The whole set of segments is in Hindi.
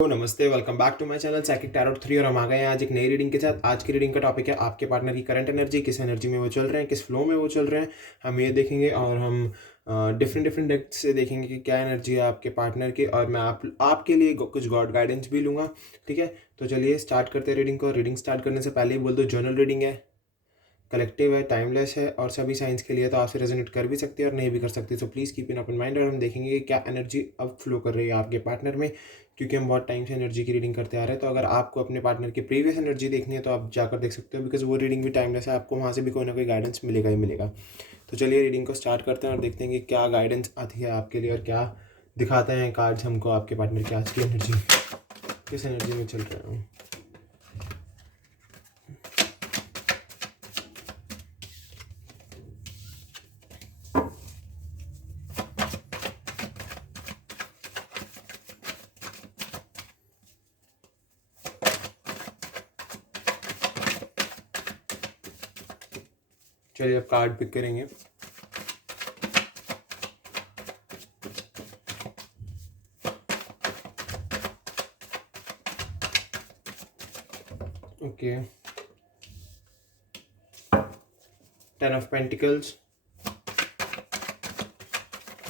तो नमस्ते, welcome back to my channel psychic tarot 3 और हम आ गए हैं आज एक नई रीडिंग के साथ। आज की रीडिंग का टॉपिक है आपके पार्टनर की करंट एनर्जी, किस एनर्जी में वो चल रहे हैं, किस फ्लो में वो चल रहे हैं, हम ये देखेंगे। और हम डिफरेंट डिफरेंट डेप्थ से देखेंगे कि क्या एनर्जी है आपके पार्टनर की, और मैं आपके लिए कुछ गॉड गाइडेंस भी लूँगा। ठीक है, तो चलिए स्टार्ट करते हैं रीडिंग को। रीडिंग स्टार्ट करने से पहले ही बोल दो, जर्नल रीडिंग है, कलेक्टिव है, टाइमलेस है और सभी साइंस के लिए, तो आपसे रेजोनेट कर भी सकती है और नहीं भी कर सकती। So please keep in open mind. और हम देखेंगे कि क्या एनर्जी अब फ्लो कर रही है आपके पार्टनर में, क्योंकि हम बहुत टाइम से एनर्जी की रीडिंग करते आ रहे हैं। तो अगर आपको अपने पार्टनर की प्रीवियस एनर्जी देखनी है तो आप जाकर देख सकते हो, बिकॉज वो रीडिंग भी टाइमलेस है, आपको वहाँ से भी कोई ना कोई गाइडेंस मिलेगा ही मिलेगा। तो चलिए रीडिंग को स्टार्ट करते हैं और देखते हैं कि क्या गाइडेंस आती है आपके लिए और क्या दिखाते हैं कार्ड्स हमको आपके पार्टनर की आज की एनर्जी, किस एनर्जी में चल रहे हैं। चलिए अब कार्ड पिक करेंगे। ओके, 10 ऑफ पेंटिकल्स,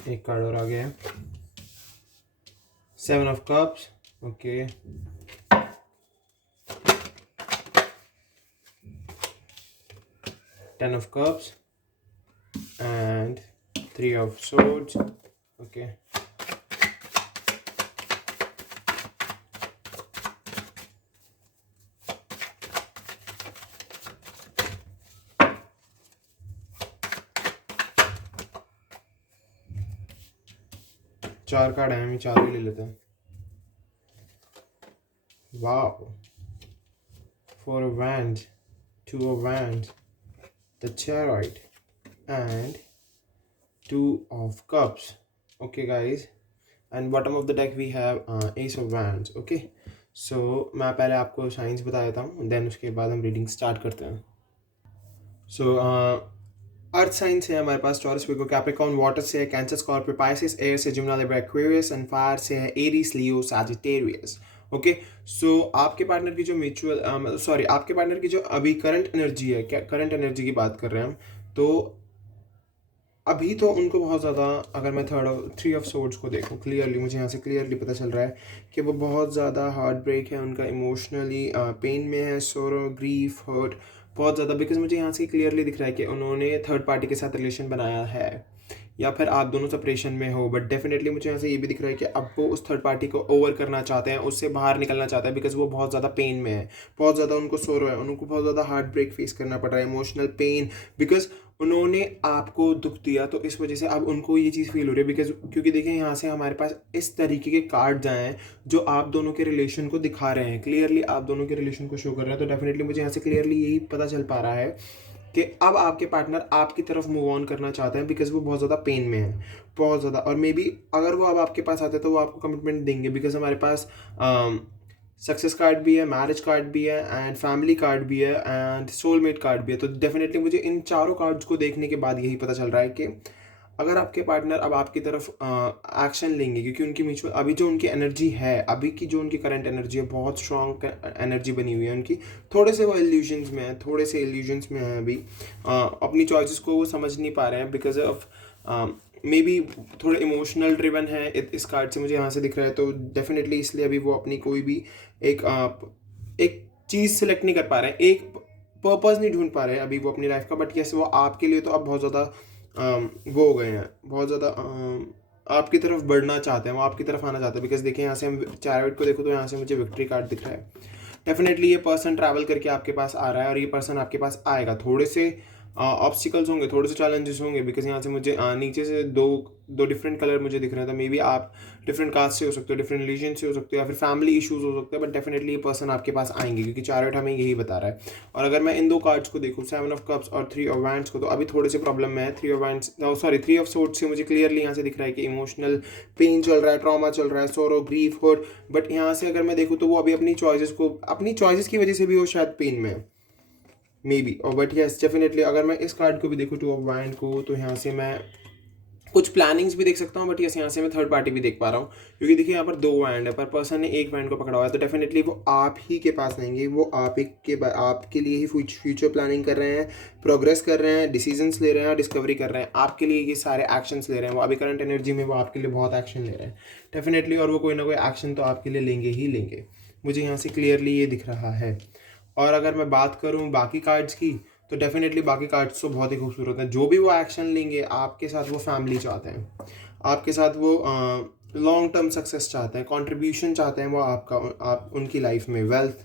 एक कार्ड और आ गया है, 7 of cups, okay, 10 of cups and 3 of swords. Okay, चार कार्ड आए, हम चार भी ले लेते हैं। वाह, 4 of wands, 2 of wands, the chariot and 2 of cups. Okay guys, and bottom of the deck we have ace of wands. Okay, so मैं पहले आपको साइंस बता देता हूँ, देन उसके बाद हम रीडिंग स्टार्ट करते हैं। सो अर्थ साइन से हमारे पास टॉरस, विर्गो, कैप्रिकॉर्न, वाटर से है कैंसर, स्कॉर्पियो, पाइसेस, एयर से जिम्ना, लिब्रा, एक्वेरियस एंड फायर से है एरीज, लियो, सैजिटेरियस। ओके, सो आपके पार्टनर की जो आपके पार्टनर की जो अभी करंट एनर्जी है, क्या करंट एनर्जी की बात कर रहे हैं हम, तो अभी तो उनको बहुत ज़्यादा, अगर मैं 3 ऑफ सोर्ड्स को देखूं क्लियरली, मुझे यहाँ से क्लियरली पता चल रहा है कि वो बहुत ज़्यादा हार्ट ब्रेक है उनका, इमोशनली पेन में है, सोरो, ग्रीफ, हर्ट बहुत ज़्यादा। बिकॉज मुझे यहाँ से क्लियरली दिख रहा है कि उन्होंने थर्ड पार्टी के साथ रिलेशन बनाया है, या फिर आप दोनों सेपरेशन में हो, बट डेफिनेटली मुझे यहाँ से ये भी दिख रहा है कि अब वो उस थर्ड पार्टी को ओवर करना चाहते हैं, उससे बाहर निकलना चाहते हैं, बिकॉज वो बहुत ज़्यादा पेन में है, बहुत ज़्यादा उनको सोरो है, उनको बहुत ज़्यादा हार्ट ब्रेक फेस करना पड़ रहा है, इमोशनल पेन, बिकॉज उन्होंने आपको दुख दिया, तो इस वजह से अब उनको ये चीज़ फील हो रही है। बिकॉज क्योंकि देखिए यहाँ से हमारे पास इस तरीके के कार्ड्स आए हैं जो आप दोनों के रिलेशन को दिखा रहे हैं, क्लियरली आप दोनों के रिलेशन को शो कर रहे हैं। तो डेफिनेटली मुझे यहाँ से क्लियरली यही पता चल पा रहा है कि अब आपके पार्टनर आपकी तरफ मूव ऑन करना चाहते हैं, बिकॉज वो बहुत ज़्यादा पेन में है, बहुत ज़्यादा। और मे बी अगर वो अब आपके पास आते हैं तो वो आपको कमिटमेंट देंगे, बिकॉज हमारे पास सक्सेस कार्ड भी है, मैरिज कार्ड भी है एंड फैमिली कार्ड भी है एंड सोलमेट कार्ड भी है। तो डेफिनेटली मुझे इन चारों कार्ड्स को देखने के बाद यही पता चल रहा है कि अगर आपके पार्टनर अब आपकी तरफ एक्शन लेंगे, क्योंकि उनकी म्यूचुअल अभी जो उनकी एनर्जी है, अभी की जो उनकी करंट एनर्जी है, बहुत स्ट्रॉन्ग एनर्जी बनी हुई है उनकी। थोड़े से वो इल्यूजन्स में है, थोड़े से इल्यूजन्स में है अभी, अपनी चॉइसेस को वो समझ नहीं पा रहे हैं, बिकॉज ऑफ मे बी थोड़े इमोशनल ड्रिवन है इस कार्ड से मुझे यहाँ से दिख रहा है। तो डेफिनेटली इसलिए अभी वो अपनी कोई भी एक एक चीज़ सेलेक्ट नहीं कर पा रहे हैं, एक पर्पस नहीं ढूंढ पा रहे हैं अभी वो अपनी लाइफ का। बट यस, वो आपके लिए तो अब बहुत ज़्यादा वो हो गए हैं, बहुत ज़्यादा आपकी तरफ बढ़ना चाहते हैं, वो आपकी तरफ आना चाहते हैं। बिकॉज देखिए यहाँ से हम चैरियट को देखो तो यहाँ से मुझे विक्ट्री कार्ड दिख रहा है। डेफिनेटली ये पर्सन ट्रैवल करके आपके पास आ रहा है और ये पर्सन आपके पास आएगा। थोड़े से ऑब्स्टिकल्स होंगे, थोड़े से चैलेंजेस होंगे, बिकॉज यहाँ से मुझे नीचे से दो दो डिफरेंट कलर मुझे दिख रहे हैं। तो मे बी आप डिफरेंट कास्ट से हो सकते हो, डिफरेंट रिलीजन से हो सकते हो, या फिर फैमिली इशूज़ हो सकते हैं, बट डेफिनेटली ये पर्सन आपके पास आएंगे, क्योंकि चारोट हमें यही बता रहा है। और अगर मैं इन दो कार्ड्स को देखूँ, 7 ऑफ कप्स और 3 ऑफ वैंड्स को, तो अभी थोड़े से प्रॉब्लम में है। 3 ऑफ सोर्ड्स से मुझे क्लियरली यहाँ से दिख रहा है कि इमोशनल पेन चल रहा है, ट्रॉमा चल रहा है, सोरो, ग्रीफ, हर्ट। बट यहाँ से अगर मैं देखूँ तो वो अभी अपनी चॉइसेस की वजह से भी वो शायद पेन में है, मे बी। और बट यस डेफिनेटली अगर मैं इस कार्ड को भी देखूँ, 2 ऑफ वैंड को, तो यहाँ से मैं कुछ प्लानिंग्स भी देख सकता हूँ, बट यस यहाँ से मैं थर्ड पार्टी भी देख पा रहा हूँ, क्योंकि देखिए यहाँ पर दो वैंड है, पर पर्सन ने एक वैंड को पकड़ा हुआ है, तो डेफिनेटली वो आप ही के पास आएंगे, वो आपके लिए ही फ्यूचर प्लानिंग कर रहे हैं, प्रोग्रेस कर रहे हैं, डिसीजंस ले रहे हैं, डिस्कवरी कर रहे हैं, आपके लिए ये सारे एक्शंस ले रहे हैं। वो अभी करंट एनर्जी में वो आपके लिए बहुत एक्शन ले रहे हैं डेफिनेटली, और वो कोई ना कोई एक्शन तो आपके लिए लेंगे ही लेंगे, मुझे यहाँ से क्लियरली ये दिख रहा है। और अगर मैं बात करूँ बाकी कार्ड्स की, तो डेफिनेटली बाकी कार्ड्स तो बहुत ही खूबसूरत हैं। जो भी वो एक्शन लेंगे आपके साथ, वो फैमिली चाहते हैं आपके साथ, वो लॉन्ग टर्म सक्सेस चाहते हैं, कंट्रीब्यूशन चाहते हैं वो आपका, आप उनकी लाइफ में वेल्थ,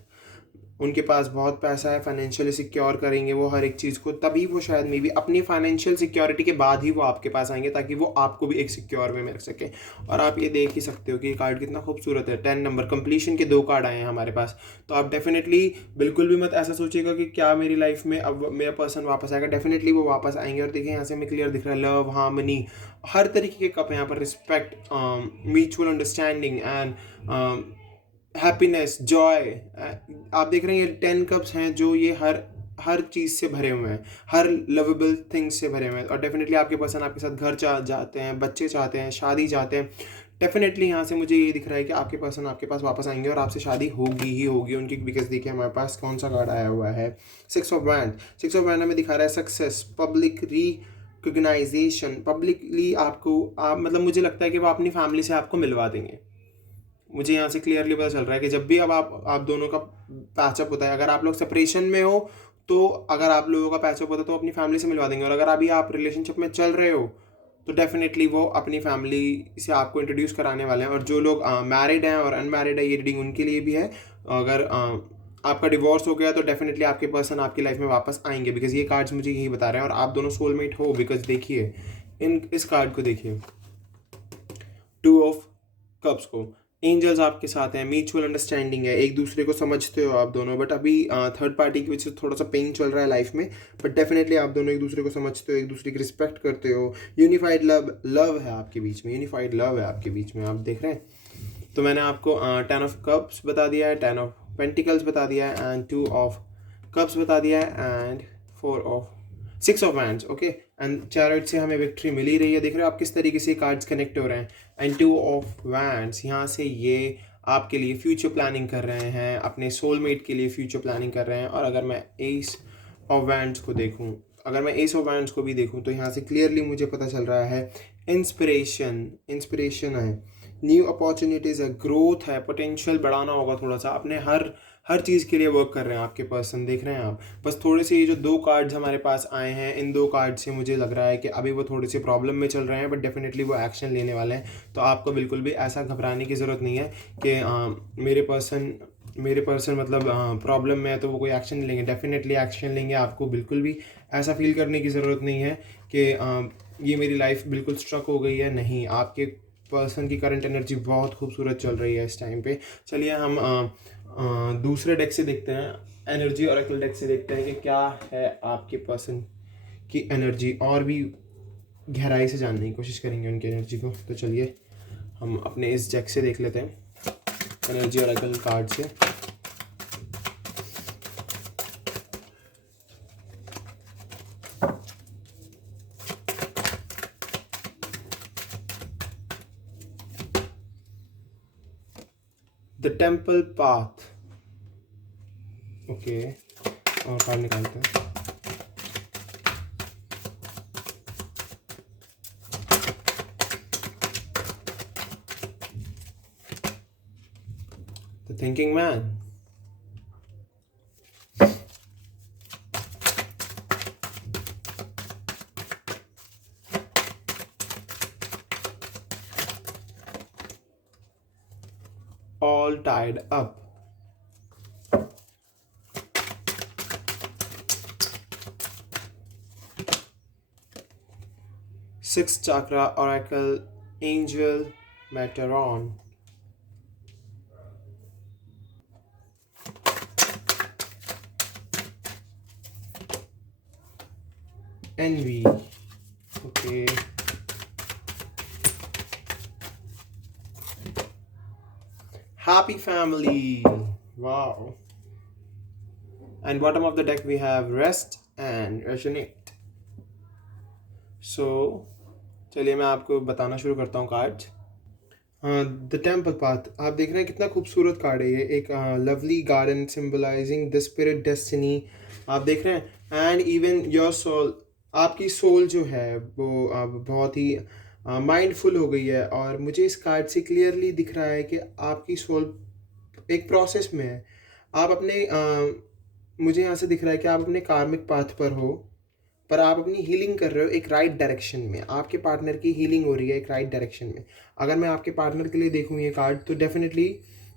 उनके पास बहुत पैसा है, फाइनेंशियली सिक्योर करेंगे वो हर एक चीज़ को, तभी वो शायद मे बी अपनी फाइनेंशियल सिक्योरिटी के बाद ही वो आपके पास आएंगे, ताकि वो आपको भी एक सिक्योर वे में रख सके। और आप ये देख ही सकते हो कि ये कार्ड कितना खूबसूरत है। 10 नंबर कंप्लीशन के 2 कार्ड आए हैं हमारे पास, तो आप डेफिनेटली बिल्कुल भी मत ऐसा सोचिएगा कि क्या मेरी लाइफ में अब मेरा पर्सन वापस आएगा, डेफिनेटली वो वापस आएंगे। और देखिए यहाँ से हमें क्लियर दिख रहा है लव, हार्मनी, हर तरीके के कप हैं यहाँ पर, respect, mutual understanding and happiness, Joy. आप देख रहे हैं ये 10 कप्स हैं, जो ये हर हर चीज़ से भरे हुए हैं, हर लवेबल थिंग्स से भरे हुए हैं। और डेफिनेटली आपके पर्सन आपके साथ घर जाते हैं, बच्चे चाहते हैं, शादी चाहते हैं। डेफिनेटली यहाँ से मुझे ये दिख रहा है कि आपके पर्सन आपके पास वापस आएंगे और आपसे शादी होगी ही होगी उनकी, बिकॉज देखिए हमारे पास कौन सा कार्ड आया हुआ है, 6 ऑफ वैंड। 6 ऑफ वैंड हमें दिखा रहा है सक्सेस, पब्लिक रिकग्नाइजेशन, पब्लिकली आपको आप मतलब मुझे लगता है कि वो अपनी फैमिली से आपको मिलवा देंगे। मुझे यहाँ से क्लियरली पता चल रहा है कि जब भी अब आप दोनों का पैचअप होता है, अगर आप लोग सेपरेशन में हो, तो अगर आप लोगों का पैचअप होता है तो अपनी फैमिली से मिलवा देंगे। और अगर अभी आप रिलेशनशिप में चल रहे हो, तो डेफिनेटली वो अपनी फैमिली से आपको इंट्रोड्यूस कराने वाले हैं। और जो लोग मैरिड हैं और अनमैरिड है, ये रीडिंग उनके लिए भी है। अगर आपका डिवोर्स हो गया, तो डेफिनेटली आपके पर्सन आपकी लाइफ में वापस आएंगे, बिकॉज ये कार्ड्स मुझे यही बता रहे हैं। और आप दोनों सोलमेट हो, बिकॉज देखिए इस कार्ड को देखिए, 2 ऑफ कप्स को, एंजल्स आपके साथ हैं, म्यूचुअल अंडरस्टैंडिंग है, एक दूसरे को समझते हो आप दोनों। बट अभी थर्ड पार्टी की वजह से थोड़ा सा पेन चल रहा है लाइफ में, बट डेफिनेटली आप दोनों एक दूसरे को समझते हो, एक दूसरे की रिस्पेक्ट करते हो। यूनिफाइड लव लव है आपके बीच में, यूनिफाइड लव है आपके बीच में, आप देख रहे हैं। तो मैंने आपको 10 ऑफ कप्स बता दिया है, 10 ऑफ पेंटिकल्स बता दिया है, एंड 2 ऑफ कप्स बता दिया है, and 6 of wands. Okay, and chariot से हमें विक्ट्री मिल ही रही है। देख रहे हो आप किस तरीके से कार्ड्स कनेक्ट हो रहे हैं। एंड 2 ऑफ वैंड्स, यहाँ से ये आपके लिए फ्यूचर प्लानिंग कर रहे हैं, अपने सोलमेट के लिए फ्यूचर प्लानिंग कर रहे हैं। और अगर मैं एस ऑफ वैंड्स को देखूँ, अगर मैं एस ऑफ वैंड्स को भी देखूँ, तो यहाँ से क्लियरली मुझे पता चल रहा है इंस्पिरेशन, इंस्पिरेशन है, न्यू अपॉर्चुनिटीज़ है, ग्रोथ है, पोटेंशियल बढ़ाना होगा थोड़ा सा। अपने हर हर चीज़ के लिए वर्क कर रहे हैं आपके पर्सन, देख रहे हैं आप। बस थोड़े से ये जो 2 कार्ड्स हमारे पास आए हैं, इन 2 कार्ड से मुझे लग रहा है कि अभी वो थोड़ी सी प्रॉब्लम में चल रहे हैं, बट डेफिनेटली वो एक्शन लेने वाले हैं। तो आपको बिल्कुल भी ऐसा घबराने की ज़रूरत नहीं है कि मेरे पर्सन मतलब प्रॉब्लम में है तो वो कोई एक्शन नहीं लेंगे। डेफिनेटली एक्शन लेंगे। आपको बिल्कुल भी ऐसा फील करने की ज़रूरत नहीं है कि ये मेरी लाइफ बिल्कुल स्ट्रक हो गई है, नहीं। आपके पर्सन की करंट एनर्जी बहुत खूबसूरत चल रही है इस टाइम पे। चलिए हम दूसरे डेक से देखते हैं, एनर्जी ऑरेकल डेक से देखते हैं कि क्या है आपके पर्सन की एनर्जी, और भी गहराई से जानने की कोशिश करेंगे उनकी एनर्जी को। तो चलिए हम अपने इस डेक से देख लेते हैं, एनर्जी ऑरेकल कार्ड से। द टेम्पल पाथ, ओके, और कार्ड निकालते हैं। The thinking man, all tied up, sixth chakra oracle angel Matron, envy, okay, happy family, wow. And bottom of the deck we have rest and resonate. So चलिए मैं आपको बताना शुरू करता हूँ कार्ड्स। हाँ, द टेम्पल पाथ आप देख रहे हैं, कितना खूबसूरत कार्ड है ये। एक lovely garden symbolising the spirit destiny, आप देख रहे हैं। एंड इवन योर सोल, आपकी सोल जो है वो बहुत ही माइंडफुल हो गई है। और मुझे इस कार्ड से क्लियरली दिख रहा है कि आपकी सोल एक प्रोसेस में है। आप अपने मुझे यहाँ से दिख रहा है कि आप अपने कार्मिक पाथ पर हो, पर आप अपनी हीलिंग कर रहे हो एक राइट डायरेक्शन में। आपके पार्टनर की हीलिंग हो रही है एक राइट डायरेक्शन में। अगर मैं आपके पार्टनर के लिए देखूँ ये कार्ड, तो डेफिनेटली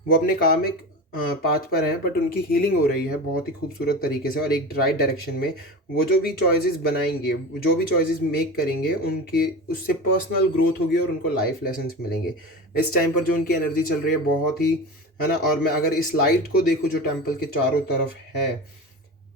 वो अपने कार्मिक पाथ पर हैं, बट उनकी हीलिंग हो रही है बहुत ही खूबसूरत तरीके से और एक राइट डायरेक्शन में। वो जो भी चॉइसेस बनाएंगे, जो भी चॉइसेस मेक करेंगे, उनके उससे पर्सनल ग्रोथ होगी और उनको लाइफ लेसन्स मिलेंगे। इस टाइम पर जो उनकी एनर्जी चल रही है बहुत ही, है ना। और मैं अगर इस लाइट को देखूँ जो टेम्पल के चारों तरफ है,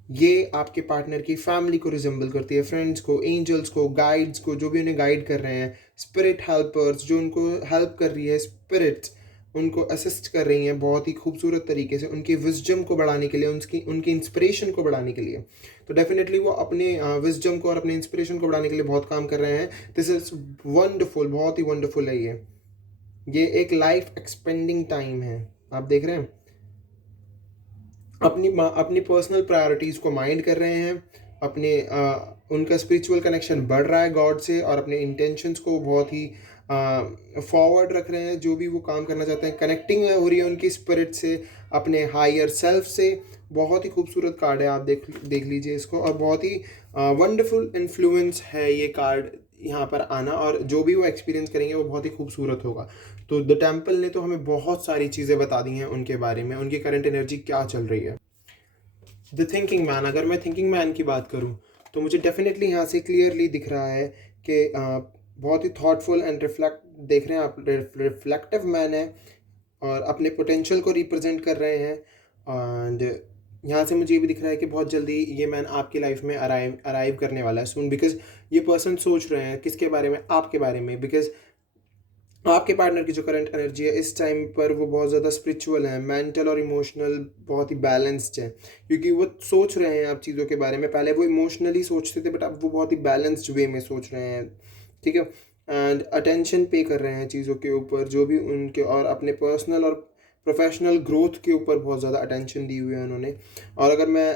ये आपके पार्टनर की फैमिली को रिजेंबल करती है, फ्रेंड्स को, एंजल्स को, गाइड्स को, जो भी उन्हें गाइड कर रहे हैं, स्पिरिट हेल्पर्स जो उनको हेल्प कर रही है, स्पिरिट्स उनको असिस्ट कर रही हैं बहुत ही खूबसूरत तरीके से, उनकी विजडम को बढ़ाने के लिए, उनकी इंस्पिरेशन को बढ़ाने के लिए। तो डेफिनेटली वो अपने विजडम को और अपने इंस्पिरेशन को बढ़ाने के लिए बहुत काम कर रहे हैं। दिस इज़ वंडरफुल, बहुत ही वंडरफुल है ये एक लाइफ एक्सपेंडिंग टाइम है। आप देख रहे हैं अपनी पर्सनल प्रायोरिटीज़ को माइंड कर रहे हैं, अपने उनका स्पिरिचुअल कनेक्शन बढ़ रहा है गॉड से, और अपने इंटेंशंस को बहुत ही फॉरवर्ड रख रहे हैं। जो भी वो काम करना चाहते हैं, कनेक्टिंग हो रही है उनकी स्पिरिट से, अपने हायर सेल्फ से। बहुत ही खूबसूरत कार्ड है, आप देख लीजिए इसको। और बहुत ही वंडरफुल इन्फ्लुएंस है ये कार्ड यहाँ पर आना, और जो भी वो एक्सपीरियंस करेंगे वो बहुत ही खूबसूरत होगा। तो द टेम्पल ने तो हमें बहुत सारी चीज़ें बता दी हैं उनके बारे में, उनकी करंट एनर्जी क्या चल रही है। द थिंकिंग मैन, अगर मैं थिंकिंग मैन की बात करूं, तो मुझे डेफिनेटली यहाँ से क्लियरली दिख रहा है कि बहुत ही थॉटफुल एंड रिफ्लेक्ट, देख रहे हैं आप, रिफ्लेक्टिव मैन है और अपने पोटेंशियल को रिप्रेजेंट कर रहे हैं। एंड यहाँ से मुझे ये भी दिख रहा है कि बहुत जल्दी ये मैन आपकी लाइफ में अराइव करने वाला है सून, बिकॉज ये पर्सन सोच रहे हैं किसके बारे में, आपके बारे में। बिकॉज आपके पार्टनर की जो करंट एनर्जी है इस टाइम पर, वो बहुत ज़्यादा स्पिरिचुअल है, मेंटल और इमोशनल बहुत ही बैलेंस्ड है, क्योंकि वो सोच रहे हैं आप चीज़ों के बारे में। पहले वो इमोशनली सोचते थे, बट अब वो बहुत ही बैलेंस्ड वे में सोच रहे हैं, ठीक है। एंड अटेंशन पे कर रहे हैं चीज़ों के ऊपर, जो भी उनके, और अपने पर्सनल और प्रोफेशनल ग्रोथ के ऊपर बहुत ज़्यादा अटेंशन दी हुई है उन्होंने। और अगर मैं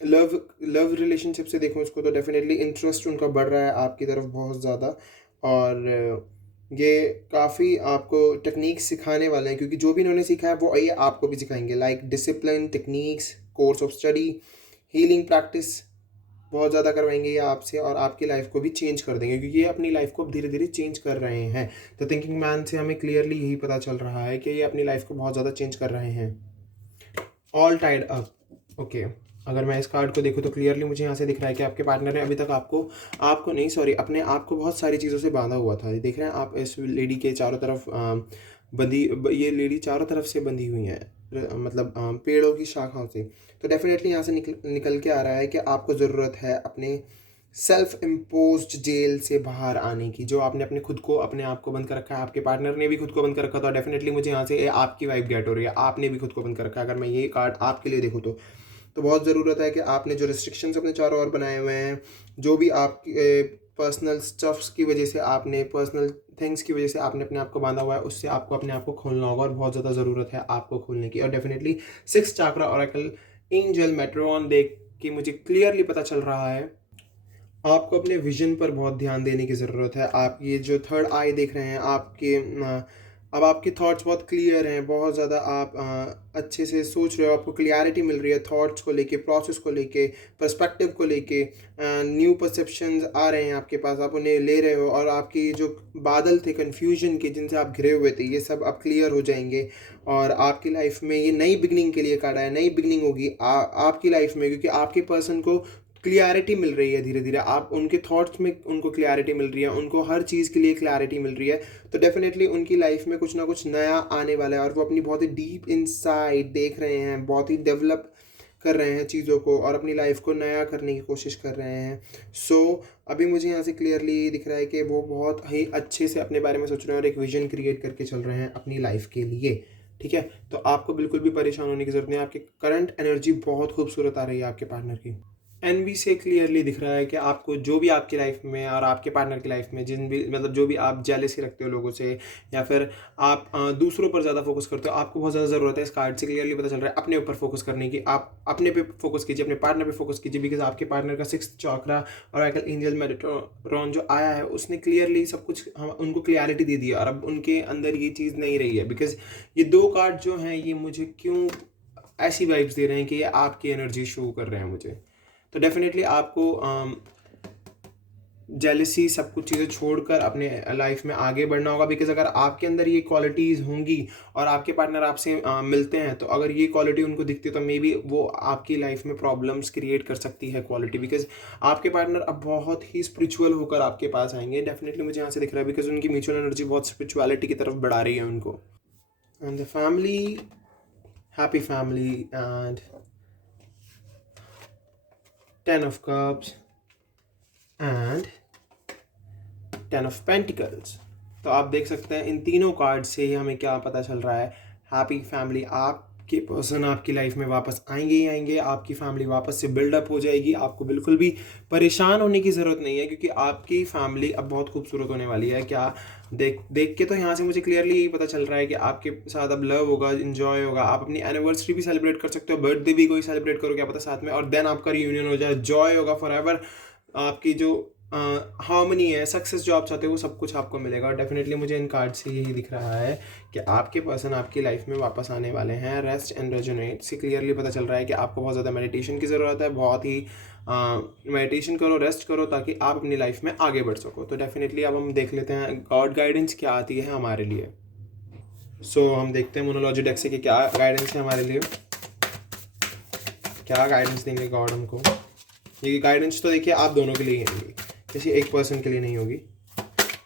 लव रिलेशनशिप से देखूँ इसको, तो डेफिनेटली इंटरेस्ट उनका बढ़ रहा है आपकी तरफ बहुत ज़्यादा। और ये काफ़ी आपको टेक्निक्स सिखाने वाले हैं, क्योंकि जो भी इन्होंने सीखा है वो ये आपको भी सिखाएंगे, like discipline, techniques, course of study, healing practice बहुत ज़्यादा करवाएंगे ये आपसे, और आपकी लाइफ को भी चेंज कर देंगे, क्योंकि ये अपनी लाइफ को धीरे धीरे चेंज कर रहे हैं। तो थिंकिंग मैन से हमें क्लियरली यही पता चल रहा है कि ये अपनी लाइफ को बहुत ज़्यादा चेंज कर रहे हैं। All tied up, okay. अगर मैं इस कार्ड को देखूँ तो क्लियरली मुझे यहाँ से दिख रहा है कि आपके पार्टनर ने अभी तक आपको आपको नहीं, सॉरी, अपने आप को बहुत सारी चीज़ों से बांधा हुआ था। देख रहे हैं आप इस लेडी के चारों तरफ ये लेडी चारों तरफ से बंधी हुई है, मतलब पेड़ों की शाखाओं से। तो डेफिनेटली यहाँ से निकल के आ रहा है कि आपको ज़रूरत है अपने सेल्फ इम्पोज्ड जेल से बाहर आने की, जो आपने अपने आप को बंद कर रखा है। आपके पार्टनर ने भी खुद को बंद कर रखा था। डेफिनेटली मुझे यहाँ से आपकी वाइब गेट हो रही है, आपने भी खुद को बंद कर रखा है। अगर मैं ये कार्ड आपके लिए देखूँ तो बहुत ज़रूरत है कि आपने जो रिस्ट्रिक्शंस अपने चारों ओर बनाए हुए हैं, जो भी आपके पर्सनल स्टफ्स की वजह से, आपने पर्सनल थिंग्स की वजह से आपने अपने आप को बांधा हुआ है, उससे आपको अपने आप को खोलना होगा, और बहुत ज़्यादा ज़रूरत है आपको खोलने की। और definitely 6 chakra oracle angel matron देख के मुझे क्लियरली पता चल रहा है आपको अपने विजन पर बहुत ध्यान देने की ज़रूरत है। आप ये जो थर्ड आई देख रहे हैं आपके, अब आपके थॉट्स बहुत क्लियर हैं, बहुत ज़्यादा आप अच्छे से सोच रहे हो, आपको क्लियरिटी मिल रही है थॉट्स को लेके, प्रोसेस को लेके, पर्सपेक्टिव को लेके। न्यू परसेप्शंस आ रहे हैं आपके पास, आप उन्हें ले रहे हो, और आपकी जो बादल थे कन्फ्यूजन के जिनसे आप घिरे हुए थे, ये सब अब क्लियर हो जाएंगे। और आपकी लाइफ में ये नई बिगनिंग के लिए कार्ड है, नई बिगनिंग होगी आपकी लाइफ में, क्योंकि आपके पर्सन को क्लियरिटी मिल रही है धीरे धीरे। आप उनके थॉट्स में उनको क्लियरिटी मिल रही है, उनको हर चीज़ के लिए क्लियरिटी मिल रही है। तो डेफिनेटली उनकी लाइफ में कुछ ना कुछ नया आने वाला है, और वो अपनी बहुत ही डीप इनसाइड देख रहे हैं, बहुत ही डेवलप कर रहे हैं चीज़ों को, और अपनी लाइफ को नया करने की कोशिश कर रहे हैं। सो अभी मुझे यहाँ से क्लियरली दिख रहा है कि वो बहुत ही अच्छे से अपने बारे में सोच रहे हैं और एक विजन क्रिएट करके चल रहे हैं अपनी लाइफ के लिए, ठीक है। तो आपको बिल्कुल भी परेशान होने की ज़रूरत नहीं है। आपकी करंट एनर्जी बहुत खूबसूरत आ रही है आपके पार्टनर की। एनवी से क्लियरली दिख रहा है कि आपको जो भी आपकी लाइफ में और आपके पार्टनर की लाइफ में जिन भी मतलब जो भी आप जेलसी रखते हो लोगों से, या फिर आप दूसरों पर ज़्यादा फोकस करते हो, आपको बहुत ज़्यादा ज़रूरत है। इस कार्ड से क्लियरली पता चल रहा है अपने ऊपर फोकस करने की। आप अपने पे फोकस कीजिए, अपने पार्टनर पे फोकस कीजिए, बिकॉज आपके पार्टनर का 6th चक्रा और आजकल एंजल मेडिट्रॉन जो आया है उसने क्लियरली सब कुछ हम उनको क्लियरिटी दे दी है, और अब उनके अंदर ये चीज़ नहीं रही है। बिकॉज ये 2 कार्ड जो हैं ये मुझे क्यों ऐसी वाइब्स दे रहे हैं कि ये आपकी एनर्जी शो कर रहे हैं मुझे। तो डेफिनेटली आपको जेलसी सब कुछ चीज़ें छोड़कर अपने लाइफ में आगे बढ़ना होगा। बिकॉज अगर आपके अंदर ये क्वालिटीज़ होंगी और आपके पार्टनर आपसे मिलते हैं, तो अगर ये क्वालिटी उनको दिखती है तो मे बी वो आपकी लाइफ में प्रॉब्लम्स क्रिएट कर सकती है क्वालिटी। बिकॉज आपके पार्टनर अब बहुत ही स्पिरिचुअल होकर आपके पास आएंगे, डेफिनेटली मुझे यहाँ से दिख रहा है। बिकॉज उनकी म्यूचुअल एनर्जी बहुत स्पिरिचुअलिटी की तरफ बढ़ा रही है उनको। And the family, happy family, and 10 of cups and 10 of Pentacles। तो आप देख सकते हैं इन तीनों कार्ड से ही हमें क्या पता चल रहा है। हैप्पी फैमिली, आपके पर्सन आपकी लाइफ में वापस आएंगे ही आएंगे, आपकी फैमिली वापस से बिल्डअप हो जाएगी। आपको बिल्कुल भी परेशान होने की ज़रूरत नहीं है, क्योंकि आपकी फैमिली अब बहुत खूबसूरत होने वाली है। क्या देख के तो यहाँ से मुझे क्लियरली यही पता चल रहा है कि आपके साथ अब लव होगा, इन्जॉय होगा। आप अपनी एनिवर्सरी भी सेलिब्रेट कर सकते हो, बर्थडे भी कोई सेलिब्रेट करो क्या पता साथ में, और देन आपका रियूनियन हो जाए, जॉय होगा फॉर एवर। आपकी जो हार्मनी है, सक्सेस जो आप चाहते हो वो सब कुछ आपको मिलेगा। और डेफिनेटली मुझे इन कार्ड से यही दिख रहा है कि आपके पर्सन आपकी लाइफ में वापस आने वाले हैं। रेस्ट एंड रेजोनेट से क्लियरली पता चल रहा है कि आपको बहुत ज़्यादा मेडिटेशन की ज़रूरत है। बहुत ही मेडिटेशन करो, रेस्ट करो, ताकि आप अपनी लाइफ में आगे बढ़ सको। तो डेफिनेटली अब हम देख लेते हैं गॉड गाइडेंस क्या आती है हमारे लिए। सो हम देखते हैं मोनोलॉजी डेक से कि क्या गाइडेंस है हमारे लिए, क्या गाइडेंस देंगे गॉड हमको। ये गाइडेंस तो देखिए आप दोनों के लिए ही होगी, किसी एक पर्सन के लिए नहीं होगी।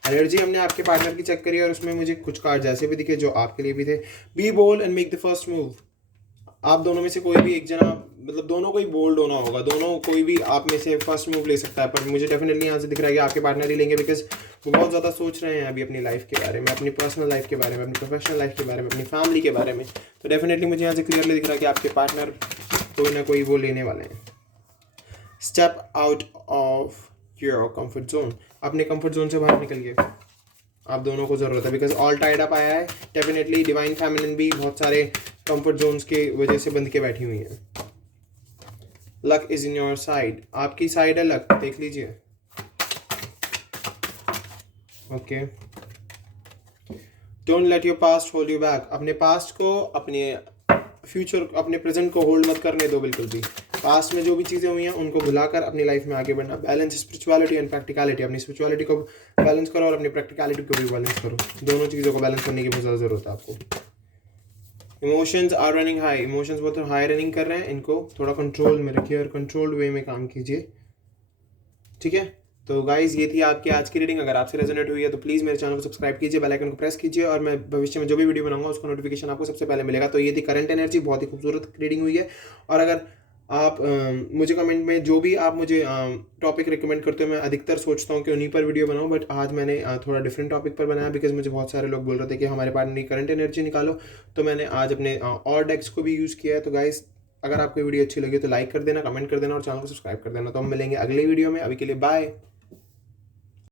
एनर्जी हमने आपके पार्टनर की चेक करी और उसमें मुझे कुछ कार्ड ऐसे भी दिखे जो आपके लिए भी थे। Be bold and make the first move. आप दोनों में से कोई भी एक जना, मतलब दोनों को ही बोल्ड होना होगा, दोनों कोई भी आप में से फर्स्ट मूव ले सकता है। पर मुझे डेफिनेटली यहाँ से दिख रहा है कि आपके पार्टनर ही लेंगे, बिकॉज वो बहुत ज़्यादा सोच रहे हैं अभी अपनी लाइफ के बारे में, अपनी पर्सनल लाइफ के बारे में, अपनी प्रोफेशनल लाइफ के बारे में, अपनी फैमिली के बारे में। तो डेफिनेटली मुझे यहाँ से क्लियरली दिख रहा है कि आपके पार्टनर कोई ना कोई वो लेने वाले हैं। Step out of your comfort zone, अपने कंफर्ट जोन से बाहर निकलिए, आप दोनों को ज़रूरत है। बिकॉज ऑल टाइड अप आया है, डेफिनेटली डिवाइन फेमिनिन भी बहुत सारे कंफर्ट जोन्स के वजह से बंद के बैठी हुई हैं। Luck is in your side, आपकी साइड है लक, देख लीजिए। Okay, don't let your past hold you back, अपने पास्ट को, अपने फ्यूचर, अपने प्रेजेंट को होल्ड मत करने दो बिल्कुल भी। पास्ट में जो भी चीज़ें हुई हैं उनको भुलाकर अपनी लाइफ में आगे बढ़ना। बैलेंस स्पिरिचुअलिटी एंड प्रैक्टिकलिटी, अपनी स्पिरिचुअलिटी को बैलेंस करो और अपनी प्रैक्टिकलिटी को भी बैलेंस करो। दोनों चीज़ों को बैलेंस करने की बहुत ज़्यादा ज़रूरत है आपको। Emotions are running high, emotions बहुत हाई रनिंग कर रहे हैं, इनको थोड़ा कंट्रोल में रखिए और कंट्रोल्ड वे में काम कीजिए, ठीक है। तो गाइज ये थी आपकी आज की रीडिंग। अगर आपसे रेजोनेट हुई है तो प्लीज़ मेरे चैनल को सब्सक्राइब कीजिए, बेल आइकन को प्रेस कीजिए, और मैं भविष्य में जो भी वीडियो बनाऊंगा उसका नोटिफिकेशन आपको सबसे पहले मिलेगा। तो ये थी करंट एनर्जी, बहुत ही खूबसूरत रीडिंग हुई है। और अगर आप मुझे कमेंट में जो भी आप मुझे टॉपिक रिकमेंड करते हो, मैं अधिकतर सोचता हूँ कि उन्हीं पर वीडियो बनाऊँ, बट आज मैंने थोड़ा डिफरेंट टॉपिक पर बनाया, बिकॉज मुझे बहुत सारे लोग बोल रहे थे कि हमारे पास नहीं करंट एनर्जी निकालो, तो मैंने आज अपने और डेक्स को भी यूज़ किया है। तो गाइस अगर आपको वीडियो अच्छी लगी तो लाइक कर देना, कमेंट कर देना और चैनल को सब्सक्राइब कर देना। तो हम मिलेंगे अगले वीडियो में, अभी के लिए बाय।